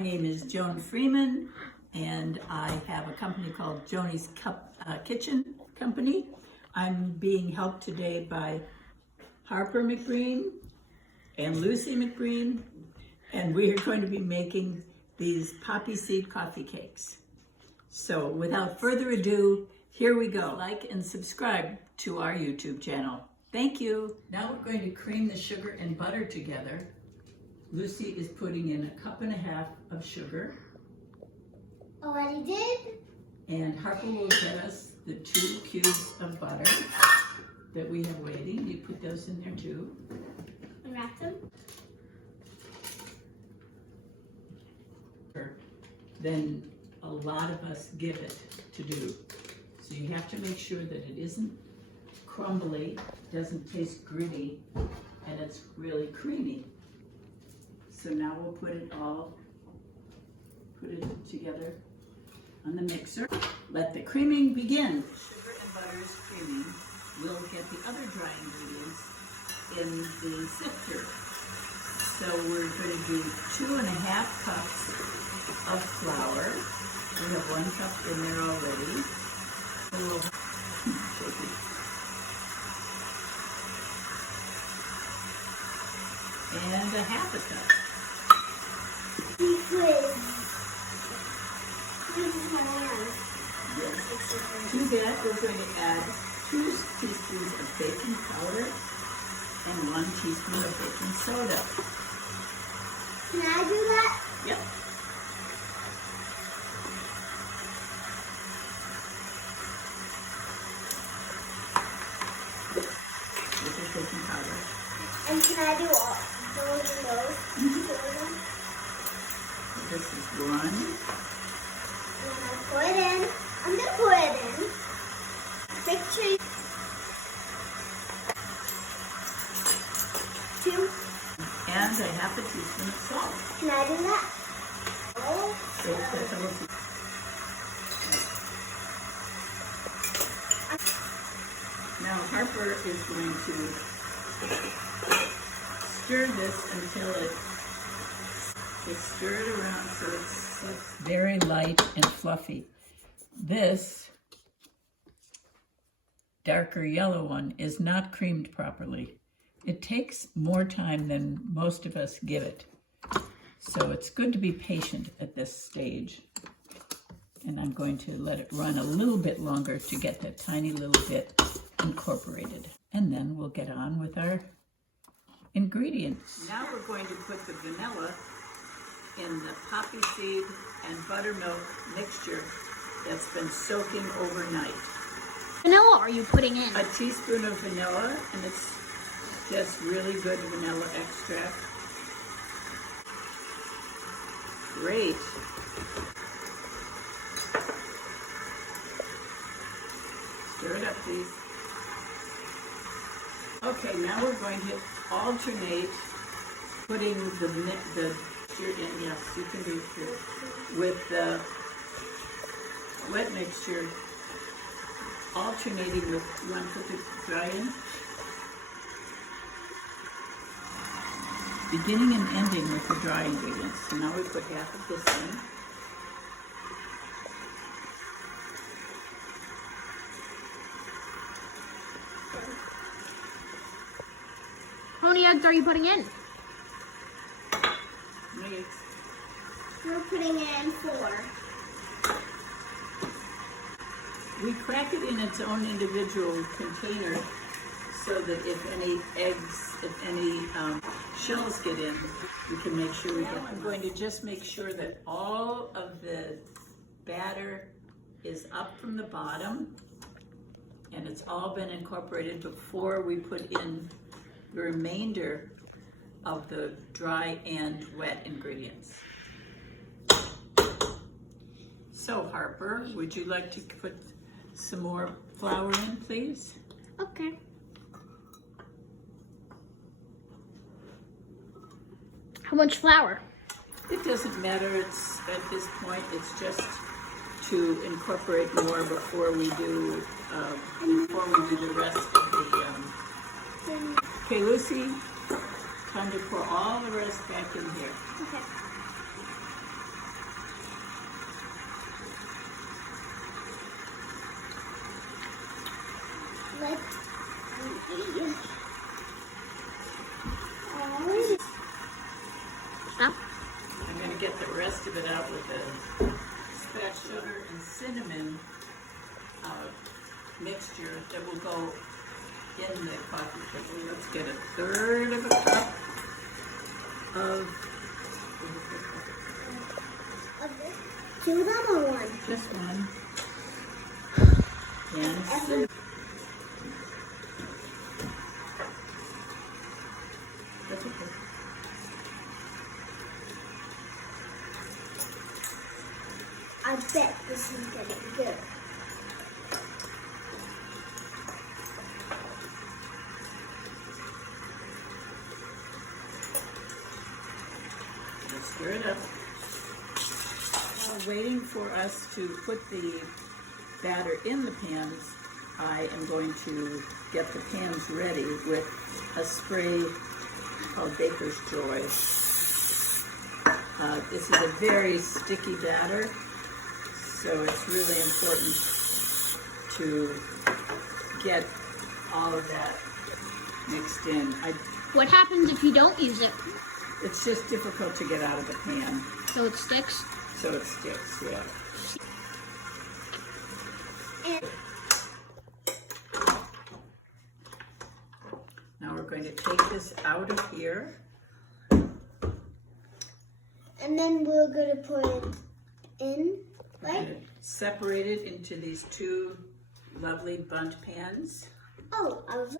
My name is Joan Freeman, and I have a company called Joanie's Kitchen Company. I'm being helped today by Harper McBreen and Lucy McBreen, and we are going to be making these poppy seed coffee cakes. So without further ado, here we go. Like and subscribe to our YouTube channel. Thank you. Now we're going to cream the sugar and butter together. Lucy is putting in 1.5 cups of sugar. Already did. And Harper will get us the 2 cubes of butter that we have waiting. You put those in there too. Unwrap them. Then a lot of us give it to do. So you have to make sure that it isn't crumbly, doesn't taste gritty, and it's really creamy. So now we'll put it together on the mixer. Let the creaming begin. Sugar and butter is creaming. We'll get the other dry ingredients in the sifter. So we're going to do 2.5 cups of flour. We have 1 cup in there already. So we'll shake it. And 1/2 cup. To that, we're going to add 2 teaspoons of baking powder and 1 teaspoon of baking soda. Can I do that? Yep. This is baking powder. And can I do all those and those? Mm-hmm. This is 1. And I pour it in. I'm gonna pour it in. Make sure you 2. And 1/2 teaspoon of salt. Can I do that? Oh. So that's a little. Now Harper is going to stir this until they stir it around so it's very light and fluffy. This darker yellow one is not creamed properly. It takes more time than most of us give it. So it's good to be patient at this stage. And I'm going to let it run a little bit longer to get that tiny little bit incorporated. And then we'll get on with our ingredients. Now we're going to put the vanilla in the poppy seed and buttermilk mixture that's been soaking overnight. Vanilla are you putting in? A teaspoon of vanilla, and it's just really good vanilla extract. Great. Stir it up, please. Okay, now we're going to alternate putting the mixture in. Yes, you can do it with the wet mixture, alternating with one foot to dry in. Beginning and ending with the dry ingredients. So now we put 1/2 of this in. How many eggs are you putting in? Eggs. We're putting in 4. We crack it in its own individual container so that if any eggs, if any shells get in, we can make sure we get them. I'm going to just make sure that all of the batter is up from the bottom and it's all been incorporated before we put in the remainder of the dry and wet ingredients. So Harper, would you like to put some more flour in, please? Okay. How much flour? It doesn't matter. It's at this point. It's just to incorporate more before we do the rest of the. Okay, Lucy, time to pour all the rest back in here. Okay. get the rest of it out with a spatula. Sugar and cinnamon mixture that will go in the coffee kettle. Let's get a third of a cup of Okay. 2 of them or 1? just one. And cinnamon. That's okay. I bet this is gonna be good. Let's stir it up. While waiting for us to put the batter in the pans, I am going to get the pans ready with a spray called Baker's Joy. This is a very sticky batter, so it's really important to get all of that mixed in. What happens if you don't use it? It's just difficult to get out of the pan, So it sticks? so it sticks, yeah. And Now we're going to take this out of here. then we're gonna put it in, We're right? going to separate it into these 2 lovely bundt pans. Oh, I was.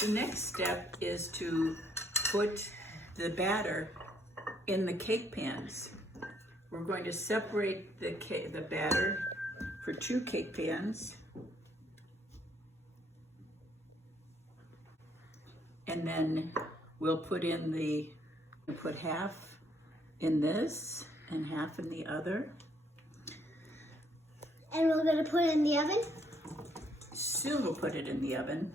The next step is to put the batter in the cake pans. We're going to separate the batter for 2 cake pans. And then we'll put half in this and half in the other. And we're gonna put it in the oven. Soon we'll put it in the oven.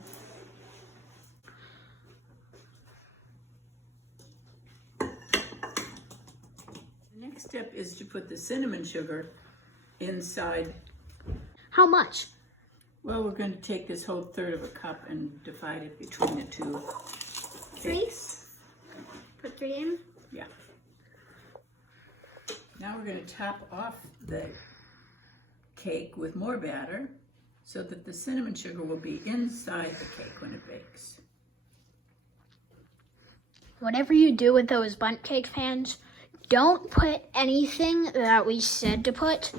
The next step is to put the cinnamon sugar inside. How much? Well, we're going to take this whole third of a cup and divide it between the 2 cakes. Put 3 in. Yeah. Now we're going to top off the cake with more batter so that the cinnamon sugar will be inside the cake when it bakes. Whatever you do with those bundt cake pans, don't put anything that we said to put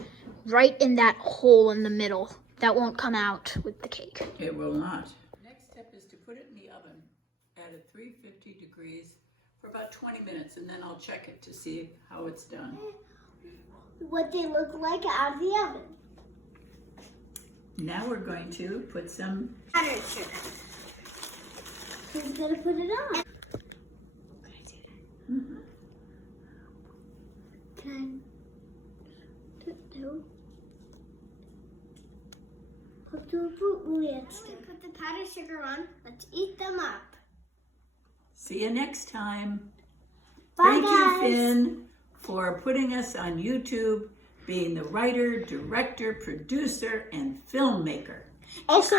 right in that hole in the middle. That won't come out with the cake. It will not. Next step is to put it in the oven at a 350 degrees for about 20 minutes, and then I'll check it to see how it's done. What they look like out of the oven. Now we're going to put some Powdered sugar. Who's gonna put it on? Mhm. Can I do? Put the powdered sugar on. Let's eat them up. See you next time. Bye, Thank guys. you, Finn, for putting us on YouTube, being the writer, director, producer, and filmmaker. Also,